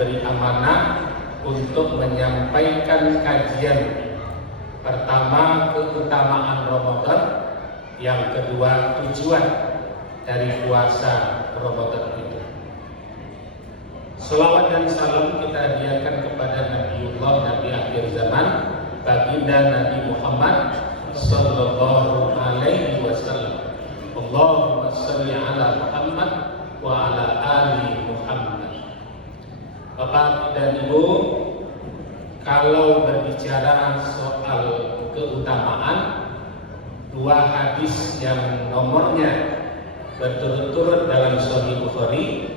beri amanah untuk menyampaikan kajian. Pertama, keutamaan Ramadan. Yang kedua, tujuan dari puasa Ramadan itu. Salawat dan salam kita hadiahkan kepada Nabiullah, Nabi akhir zaman, baginda Nabi Muhammad sallallahu alaihi wasallam. Allahumma shalli ala Muhammad wa ala ali Muhammad. Bapak dan Ibu, kalau berbicara soal keutamaan, dua hadis yang nomornya berturut-turut dalam Sahih Bukhari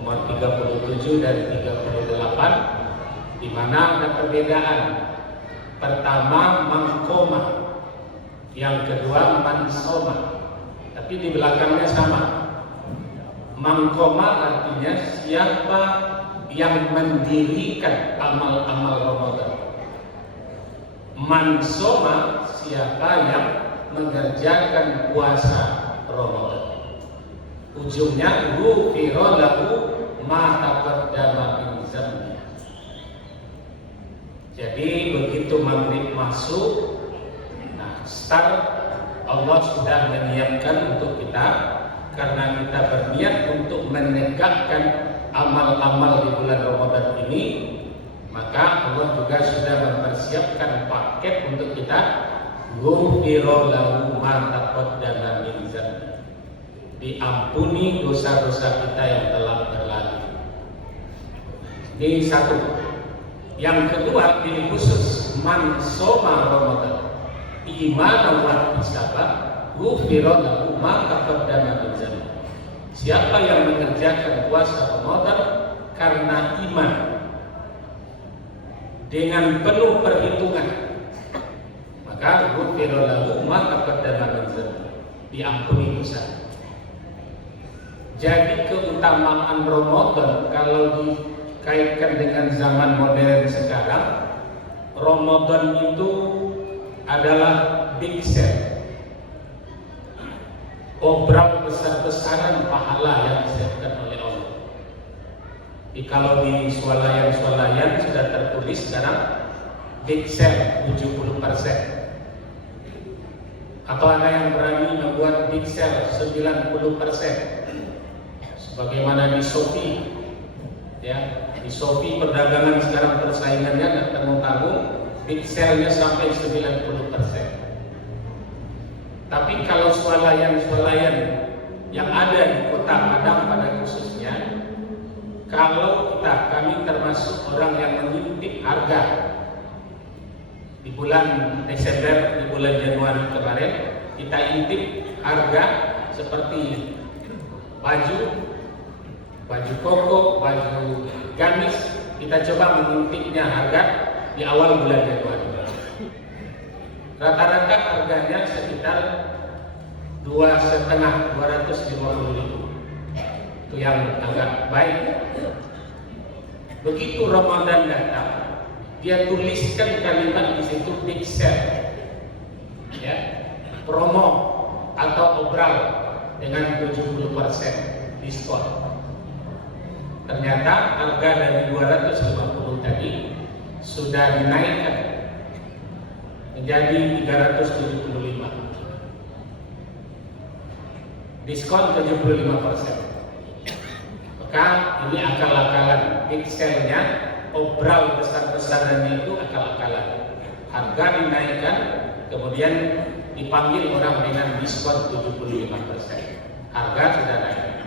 nomor 37 dan 38, di mana ada perbedaan. Pertama mangkoma, yang kedua mansoma, tapi di belakangnya sama. Mangkoma artinya siapa yang mendirikan amal-amal Ramadan. Mansoma siapa yang mengerjakan puasa Ramadan. Ujungnya ghufira lahu ma taqaddama min dzambi. Jadi begitu maghrib masuk, nah start Allah sudah menyiapkan untuk kita, karena kita berniat untuk menegakkan amal-amal di bulan Ramadan ini, maka Allah juga sudah mempersiapkan paket untuk kita. Ghufira lahu ma taqaddama min dzambi. Diampuni dosa-dosa kita yang telah berlalu. Ini satu. Yang kedua, ini khusus man shoma Ramadan imanan wa ihtisaban ghufira lahu ma taqaddama min dzambi. Siapa yang mengerjakan puasa Ramadan karena iman dengan penuh perhitungan, maka ghufira lahu ma taqaddama min dzambi, diampuni dosa. Jadi keutamaan Ramadan kalau dikaitkan dengan zaman modern sekarang, Ramadan itu adalah big sale, obral besar-besaran pahala yang disiapkan oleh Allah. Jadi kalau di swalayan sudah tertulis sekarang big sale 70%. Atau ada yang berani membuat big sale 90%. Sebagaimana di Shopee, ya, di Shopee perdagangan sekarang persaingannya nggak tanggung-tanggung, big sale-nya sampai 90%. Tapi kalau swalayan yang ada di Kota Padang pada khususnya, kalau kami termasuk orang yang mengintip harga di bulan Desember, di bulan Januari kemarin, kita intip harga seperti baju koko, baju gamis, kita coba mengintipnya harga di awal bulan Januari. Rata-rata harganya sekitar 250.000. Itu yang agak baik. Begitu Ramadan datang, dia tuliskan kalimat di situ big sale, ya, promo atau obral dengan 70% diskon. Ternyata harga dari 250 tadi sudah dinaikkan menjadi 375. Diskon 75%. Maka ini akal-akalan, big sale-nya, obral besar-besarannya itu akal-akalan. Harga dinaikkan, kemudian dipanggil orang dengan diskon 75%. Harga sudah naik.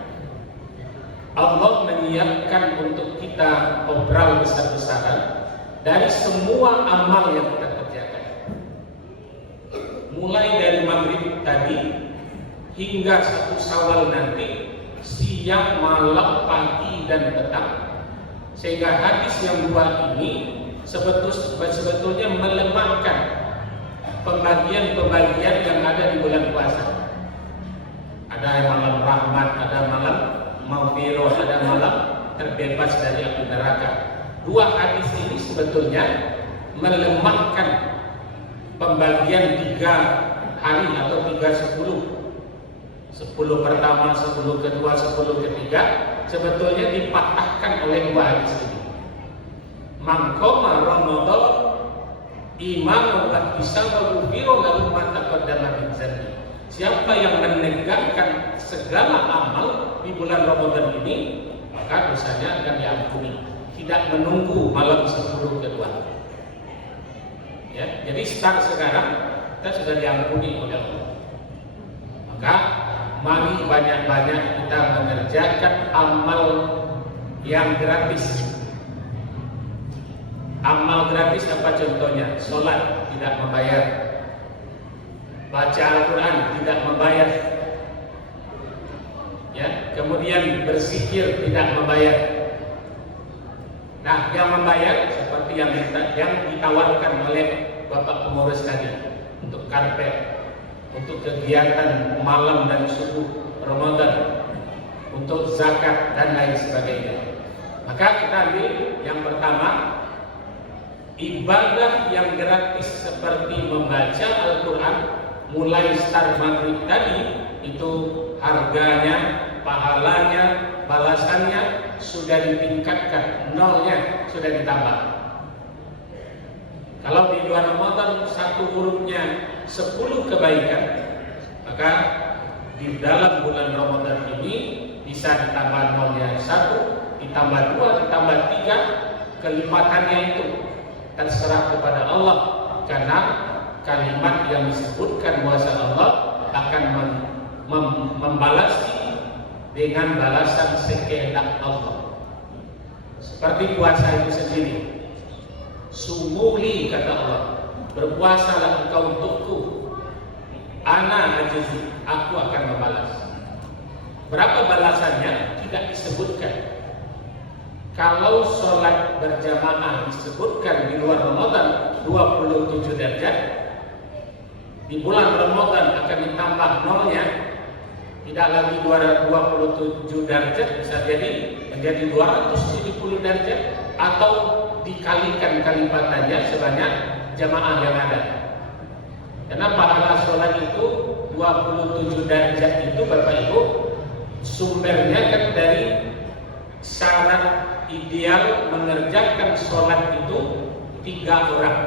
Allah menyiapkan untuk kita obral besar-besaran dari semua amal yang kita kerjakan. Mulai dari maghrib tadi hingga 1 Syawal nanti, siang, malam, pagi, dan petang. Sehingga hadis yang dua ini sebetulnya melemahkan pembagian-pembagian yang ada di bulan puasa. Ada malam rahmat, ada malam maghfirah, ada malam terbebas dari api neraka. Dua hadis ini sebetulnya melemahkan pembagian 3 hari atau 3/10. 10 pertama, 10 kedua, 10 ketiga sebetulnya dipatahkan oleh dua hadis ini. mangkoma Ramadan iman wa ihtisaban ghufira lahu ma taqaddama min dzambi. Siapa yang menegakkan segala amal di bulan Ramadan ini, maka dosanya akan diampuni, tidak menunggu malam 10 kedua. Ya, jadi start sekarang kita sudah diampuni oleh Allah. Maka mari banyak-banyak kita mengerjakan amal yang gratis. Amal gratis apa contohnya? Sholat tidak membayar, baca Al-Quran tidak membayar, ya. Kemudian berzikir tidak membayar. Nah, yang membayar seperti yang ditawarkan oleh Bapak Pengurus tadi, untuk karpet, untuk kegiatan malam dan subuh Ramadan, untuk zakat dan lain sebagainya. Maka kita ambil yang pertama, ibadah yang gratis seperti membaca Al-Quran mulai start maghrib tadi, itu harganya, pahalanya, balasannya sudah ditingkatkan, nolnya sudah ditambah. Kalau di bulan Ramadan satu hurufnya 10 kebaikan, maka di dalam bulan Ramadan ini bisa ditambah nolnya 1, ditambah 2, ditambah 3, kelipatannya itu terserah kepada Allah, karena kalimat yang disebutkan bahasa Allah akan membalasi dengan balasan sekehendak Allah. Seperti puasa itu sendiri, sumuhli kata Allah, berpuasalah engkau untukku, ana ajizi, aku akan membalas. Berapa balasannya tidak disebutkan. Kalau sholat berjamaah disebutkan di luar Ramadan 27 derajat, di bulan Ramadan akan ditambah nolnya, tidak lagi 227 derajat, bisa jadi menjadi 270 derajat, atau dikalikan kalipatannya sebanyak jamaah yang ada. Karena pahala sholat itu 27 derajat itu Bapak Ibu, sumbernya kan dari syarat ideal mengerjakan sholat itu 3 orang.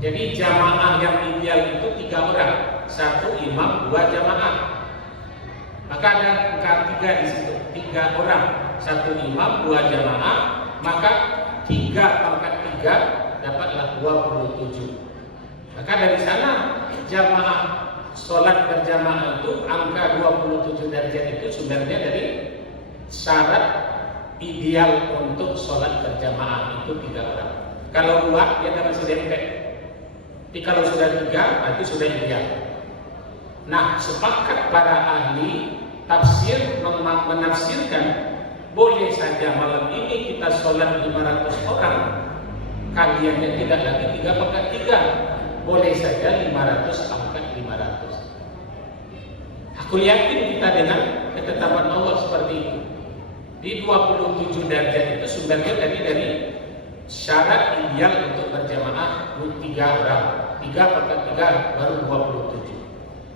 Jadi jamaah yang ideal itu 3 orang, 1 imam, 2 jamaah. Maka ada angka 3 di situ, 3 orang, 1 imam, 2 jamaah. Maka 3 pangkat 3 dapatlah 27. Maka dari sana jamaah sholat berjamaah itu angka 27 derajat itu sumbernya dari syarat ideal untuk sholat berjamaah itu 3 orang. Kalau 2 dia masih dempet. Tapi kalau sudah 3 itu sudah ideal. Nah, sepakat para ahli tafsir menafsirkan boleh saja malam ini kita sholat 500 orang, kaliannya tidak lagi 3 pangkat 3, boleh saja 500 pangkat 500. Aku yakin kita dengan ketetapan Allah seperti itu. Di 27 derajat itu sumbernya dari syarat ideal untuk berjamaah 3 orang, 3 pangkat 3 baru 27.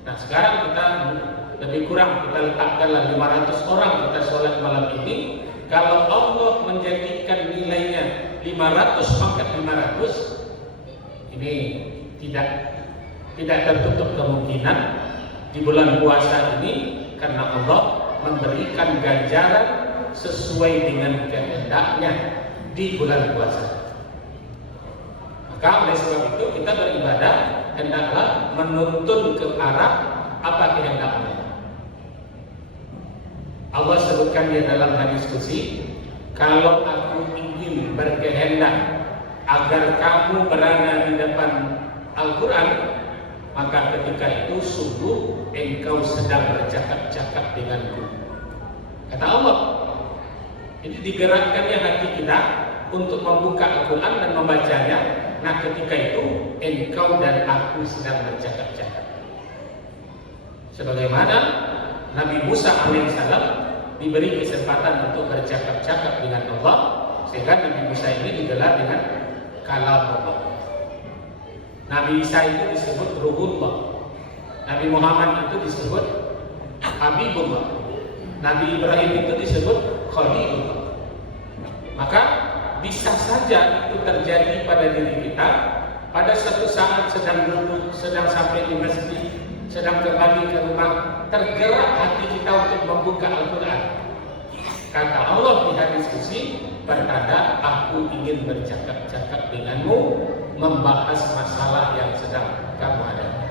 Nah, sekarang kita lebih kurang, kita letakkanlah 500 orang kita sholat malam ini. Kalau Allah menjadikan nilainya 500 pangkat 500, ini tidak tertutup kemungkinan di bulan puasa ini, karena Allah memberikan ganjaran sesuai dengan kehendaknya di bulan puasa. Maka oleh sebab itu kita beribadah hendaklah menuntun ke arah apa kehendaknya. Allah sebutkan di dalam hadis qudsi, kalau aku ingin berkehendak agar kamu berada di depan Al-Quran, maka ketika itu sungguh engkau sedang bercakap-cakap denganku, kata Allah. Jadi digerakkannya hati kita untuk membuka Al-Quran dan membacanya. Nah, ketika itu engkau dan aku sedang bercakap-cakap. Sebagaimana Nabi Musa alaihissalam diberi kesempatan untuk bercakap-cakap dengan Allah, sehingga Nabi Musa ini digelar dengan kalam Allah. Nabi Isa itu disebut Ruhullah, Nabi Muhammad itu disebut Habibullah, Nabi Ibrahim itu disebut Khalilullah. Maka bisa saja itu terjadi pada diri kita pada suatu saat sedang duduk, sedang sampai di masjid, sedang kembali ke rumah, tergerak hati kita untuk membuka Al-Quran. Kata Allah di hadis qudsi, perkara aku ingin bercakap-cakap denganmu, membahas masalah yang sedang kamu hadapi.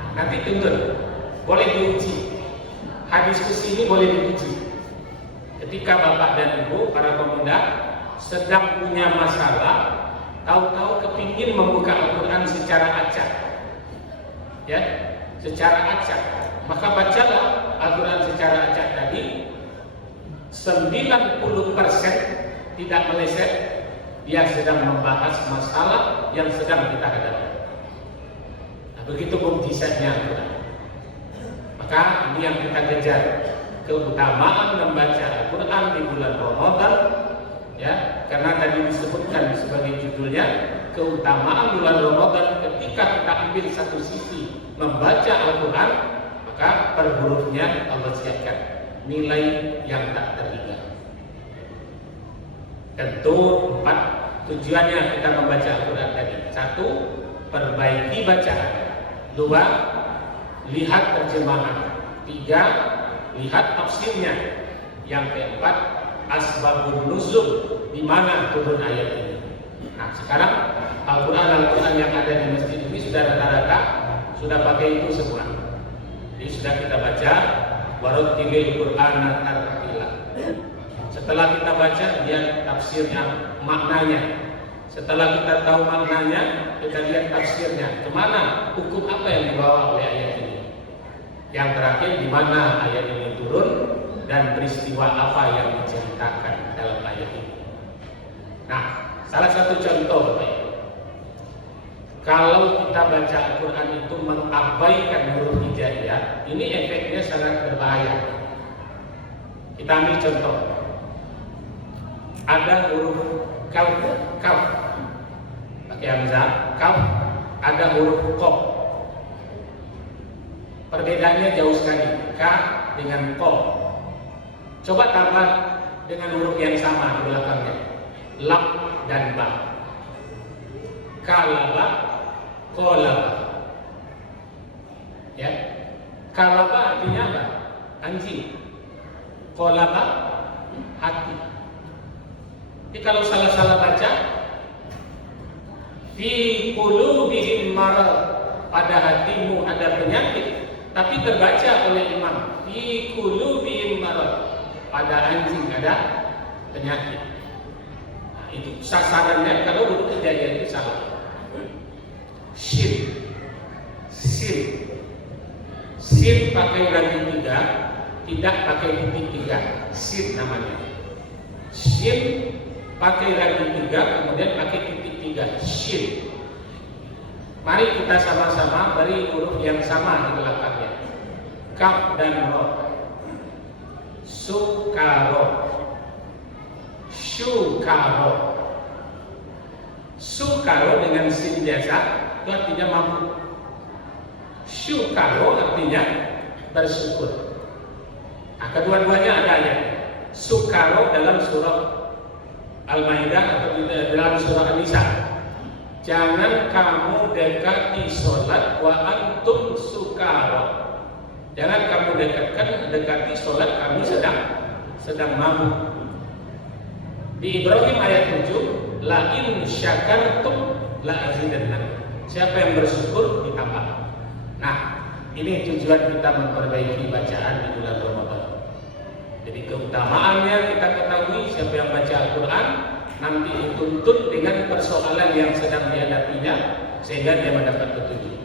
Nah, nanti tuntut, boleh diuji. Hadis qudsi ini boleh diuji. Ketika bapak dan ibu, para pemuda sedang punya masalah, tahu-tahu kepingin membuka Al-Quran secara acak, ya, secara acak, maka bacalah Al-Quran secara acak tadi. 90% tidak meleset, dia sedang membahas masalah yang sedang kita hadapi. Nah, begitu mukjizatnya Al-Quran. Maka ini yang kita kejar, keutamaan membaca Al-Quran di bulan Ramadan, ya, karena tadi disebutkan sebagai judulnya keutamaan bulan Ramadan. Ketika kita ambil satu sisi membaca Al-Quran, maka per hurufnya Allah siapkan nilai yang tak terhingga. Tentu 4 tujuannya kita membaca Al-Quran tadi. 1. Perbaiki bacaan. 2. Lihat terjemahan. 3. Lihat tafsirnya. Yang keempat, asbabun nuzul, di mana turun ayat ini. Nah, sekarang Al-Quran yang ada di masjid ini sudah rata-rata sudah pakai itu semua. Jadi sudah kita baca warattilil Qur'ana tartila. Setelah kita baca, lihat tafsirnya, maknanya. Setelah kita tahu maknanya, kita lihat tafsirnya. Kemana, hukum apa yang dibawa oleh ayat ini. Yang terakhir, di mana ayat ini turun dan peristiwa apa yang diceritakan dalam ayat ini. Nah, salah satu contoh, kalau kita baca Al-Quran itu mengabaikan huruf hijaiyah, ini efeknya sangat berbahaya. Kita ambil contoh. Ada huruf kaf, pakai hamzah, kaf, ada huruf qaf. Perbedaannya jauh sekali, ka dengan qaf. Coba tambah dengan huruf yang sama di belakangnya, lam dan ba. Kalaba, kolaba, ya. Kalaba artinya apa? Anjing. Kolaba, hati. Jadi kalau salah-salah baca, fi qulubihim marad, pada hatimu ada penyakit, tapi terbaca oleh imam, fi qulubihim marad, pada anjing ada penyakit. Nah, itu sasarannya kalau huruf hijaiyah itu salah. Shin, pakai ragi 3, tidak pakai titik 3. Shin namanya. Shin pakai ragi 3, kemudian pakai titik 3. Shin. Mari kita sama-sama beri huruf yang sama di belakangnya. Kaf dan ro. Sukaro, syukaro. Sukaro dengan sin biasa itu artinya mampu. Syukaro artinya bersyukur. Nah, kedua-duanya ada ya. Sukaro dalam surah Al-Maidah atau dalam surah An-Nisa. Jangan kamu dekati sholat wa antum sukaro. Jangan kamu dekati sholat kamu sedang mabuk. Di Ibrahim ayat 7, la in syakartum la azidannakum. Siapa yang bersyukur ditambah. Nah, ini tujuan kita memperbaiki bacaan di bulan Ramadan. Jadi keutamaannya kita ketahui, siapa yang baca Al-Quran nanti dituntut dengan persoalan yang sedang dihadapinya sehingga dia mendapat petunjuk.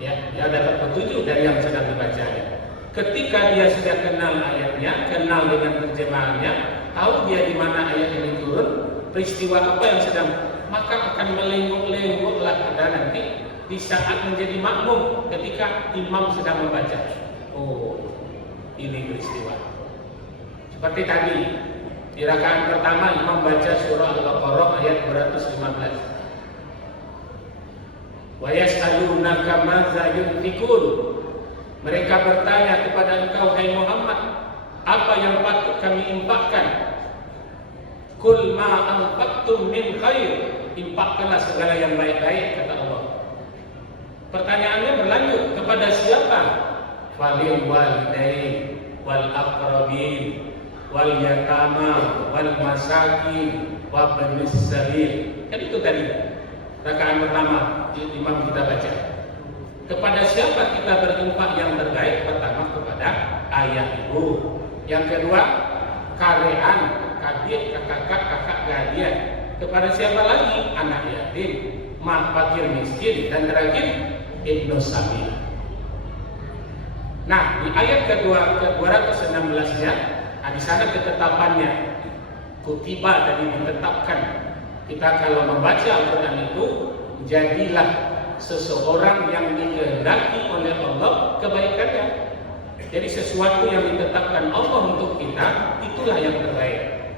Ya, dia dapat petunjuk dari yang sedang dibacanya. Ketika dia sudah kenal ayatnya, kenal dengan terjemahannya, tahu dia di mana ayat ini turun, peristiwa apa yang sedang, maka akan melengok-lengoklah kita nanti di saat menjadi makmum ketika imam sedang membaca. Oh, ini peristiwa. Seperti tadi di rakaat pertama imam baca surah Al-Baqarah ayat 215. Wa yas'alunaka madza yunfikun. Mereka bertanya kepada engkau hai Muhammad, apa yang patut kami infakkan? Kul ma anfaqtum min khair, infakkanlah segala yang baik-baik, kata Allah. Pertanyaannya berlanjut, kepada siapa? Falil walidain wal aqrabin wal yatama wal masakin wa ibnis sabil. Kan itu tadi rakaat pertama imam kita baca. Kepada siapa kita berinfak yang terbaik? Pertama kepada ayah ibu. Yang kedua karean, adik, kakak gadis. Kepada siapa lagi? Anak yatim, fakir miskin, dan terakhir ibnu sabil. Nah, di ayat ke-216-nya, di sana ketetapannya. Kutiba tadi ditetapkan. Kita kalau membaca Al-Quran itu, jadilah seseorang yang dikehendaki oleh Allah kebaikannya. Jadi sesuatu yang ditetapkan Allah untuk kita, itulah yang terbaik.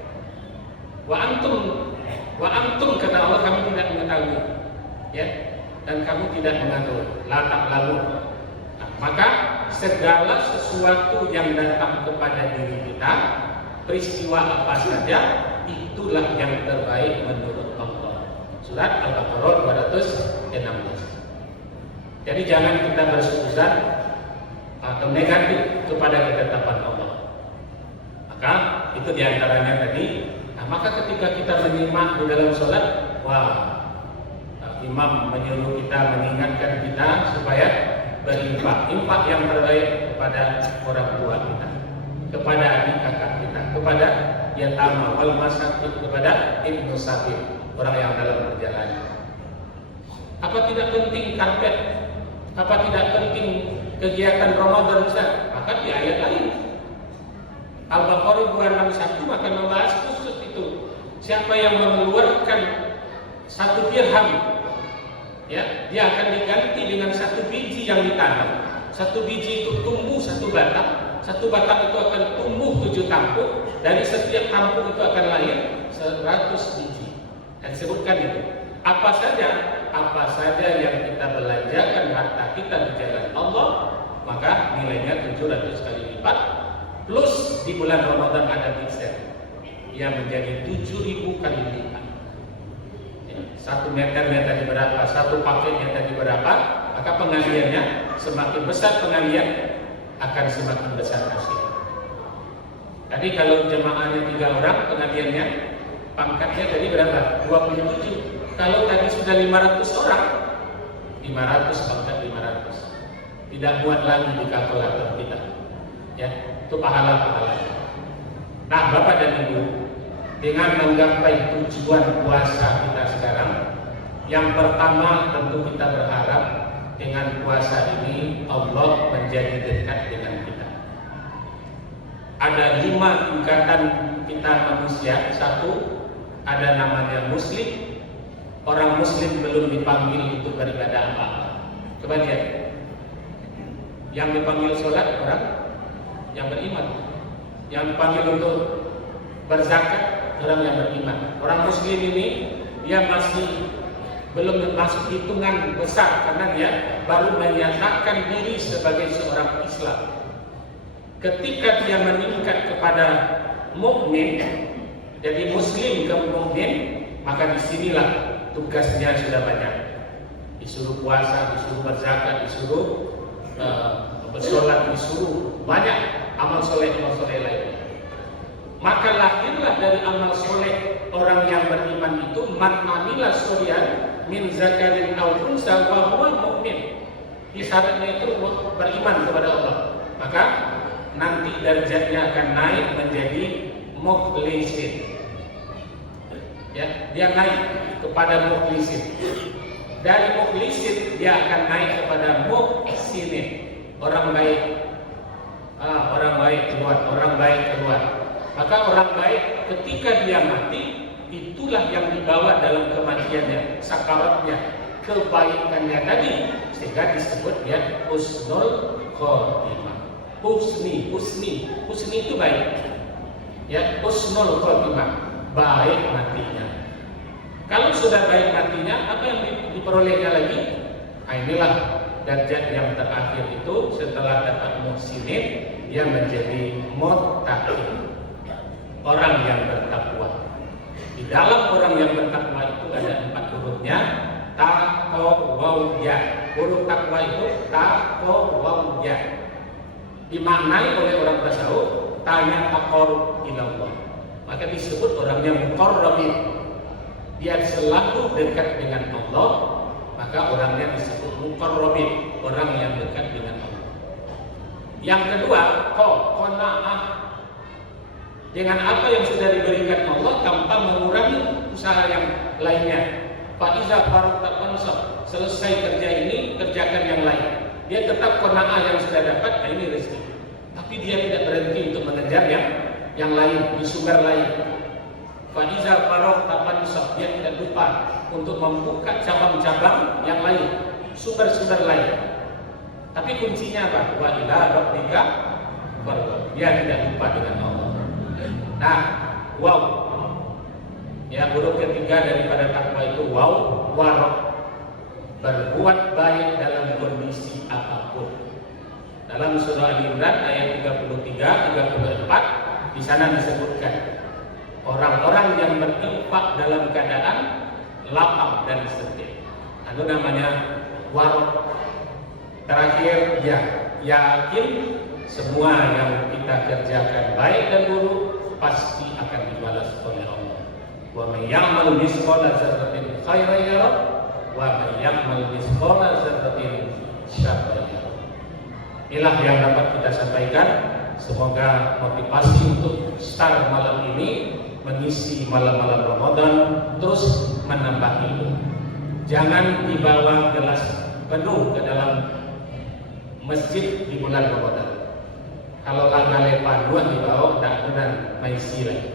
Wa antum kata Allah, kamu tidak mengetahui, ya, dan kamu tidak mengatur, latak lalu. Nah, maka segala sesuatu yang datang kepada diri kita, peristiwa apa saja, itulah yang terbaik menurut Allah. Surat Al-Baqarah 216. Jadi jangan kita bersuzon atau negatif kepada ketetapan Allah. Maka itu diantaranya tadi. Nah, maka ketika kita menyimak di dalam sholat, imam menyuruh kita, mengingatkan kita supaya berinfak, infak yang terbaik kepada orang tua kita, kepada adik kakak kita, kepada yatama wal masakin, kepada ibnu sabil, orang yang dalam perjalanan. Apa tidak penting karpet? Apa tidak penting kegiatan Ramadan, Ustaz? Maka di ayat lain Al-Baqarah 261 akan membahas khusus itu. Siapa yang mengeluarkan 1 dirham, ya, dia akan diganti dengan 1 biji yang ditanam. 1 biji itu tumbuh 1 batang, 1 batang itu akan tumbuh 7 tampuk. Dari setiap tampuk itu akan lahir 100 biji. Dan disebutkan itu. Apa saja yang kita belanjakan harta kita di jalan Allah, maka nilainya 700 kali lipat. Plus di bulan Ramadan ada mixer yang menjadi 7.000 kali lipat. 1 meternya tadi berapa, 1 paketnya tadi berapa, maka pengaliannya semakin besar pengalian akan semakin besar hasil. Tadi kalau jemaahnya 3 orang, pengaliannya pangkatnya tadi berapa? 27. Kalau tadi sudah 500 orang, 500 pangkat 500. Tidak muat lagi di kalkulator kita. Ya, itu pahala-pahala. Nah, Bapak dan Ibu, dengan menggapai tujuan puasa kita sekarang, yang pertama tentu kita berharap dengan puasa ini Allah menjadi dekat dengan kita. Ada 5 tingkatan kita manusia. 1, ada namanya muslim. Orang muslim belum dipanggil untuk beribadah apa-apa. Coba lihat. Yang dipanggil sholat orang yang beriman. Yang dipanggil untuk berzakat orang yang beriman. Orang muslim ini dia masih belum masuk hitungan besar karena dia baru menyatakan diri sebagai seorang Islam. Ketika dia meningkat kepada mukmin, jadi muslim ke mukmin, maka disinilah tugasnya sudah banyak. Disuruh puasa, disuruh berzakat, disuruh bersolat, disuruh banyak amal soleh lainnya. Maka lahirlah dari amal soleh orang yang beriman itu, man amila sholihan min zakarin aw unsa wa huwa mu'min. Syaratnya itu beriman kepada Allah. Maka nanti derajatnya akan naik menjadi mukhlisin. Ya, dia naik kepada mukhlisin. Dari mukhlisin dia akan naik kepada muhsinin, orang baik. Orang baik keluar. Maka orang baik ketika dia mati, itulah yang dibawa dalam kematiannya, sakaratnya, kebaikannya tadi, sehingga disebut dia husnul khotimah. Husni itu baik. Ya, husnul khotimah, baik matinya. Kalau sudah baik matinya, apa yang diperolehnya lagi? Nah, inilah derajat yang terakhir itu. Setelah dapat muhsinin, dia menjadi muttaqin, orang yang bertakwa. dalam orang yang bertakwa itu ada 4 hurufnya. Taqwa. Huruf takwa itu taqwa. Dimaknai oleh orang tasawuf tanya taqarrub ilallah. Maka disebut orangnya muqarrabin. Dia selalu dekat dengan Allah, maka orangnya disebut muqarrabin, orang yang dekat dengan Allah. Yang kedua, qanaah. Dengan apa yang sudah diberikan Allah tanpa mengurangi usaha yang lainnya. Faiza faragta fansab, selesai kerja ini, kerjakan yang lain. Dia tetap qanaah yang sudah dapat, nah ini rezeki. Tapi dia tidak berhenti untuk mengejar yang lain, di sumber lain. Faiza faragta fansab, dia tidak lupa untuk membuka cabang-cabang yang lain, sumber-sumber lain. Tapi kuncinya apa? Wa ila rabbika farghab. Dia tidak lupa dengan Allah. Nah, wow. Ya, huruf ketiga daripada takwa itu wow, warok. Berbuat baik dalam kondisi apapun. Dalam surah Al-Imran ayat 33, 34 di sana disebutkan orang-orang yang berinfak dalam keadaan lapang dan setia. Itu namanya warok. Terakhir, ya, yakin semua yang kita kerjakan baik dan buruk pasti akan dibalas oleh Allah. Wa may ya'mal mithqala dzarratin khairan yarah wa may ya'mal mithqala dzarratin syarran yarah. Inilah yang dapat kita sampaikan. Semoga motivasi untuk start malam ini, mengisi malam-malam Ramadan, terus menambah ilmu. Jangan dibawa gelas penuh ke dalam masjid di bulan Ramadan. Kalau kagak paduan dibawa, tak benar maisi lagi.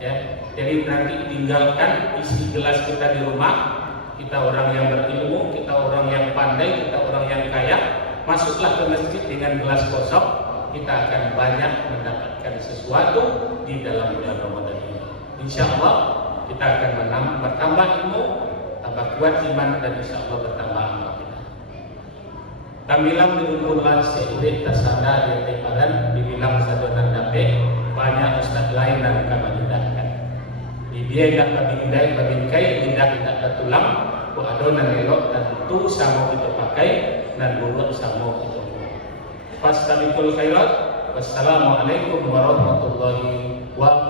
Ya, jadi nanti tinggalkan isi gelas kita di rumah. Kita orang yang berilmu, kita orang yang pandai, kita orang yang kaya. Masuklah ke masjid dengan gelas kosong. Kita akan banyak mendapatkan sesuatu di dalam bulan Ramadan ini. Insya Allah kita akan bertambah ilmu, tambah kuat iman, dan insya Allah bertambah amal kita. Kamilang diumpulkan seurit tasada di teparan dibilang sadonan dape banyak ustaz lain dan kami hidahkan. Di dia tidak kami hidai babingkai tidak tertulang ku adonan elok dan tu samo itu pakai dan buruk samo itu. Fastabiqul khairat. Wassalamualaikum warahmatullahi wabarakatuh.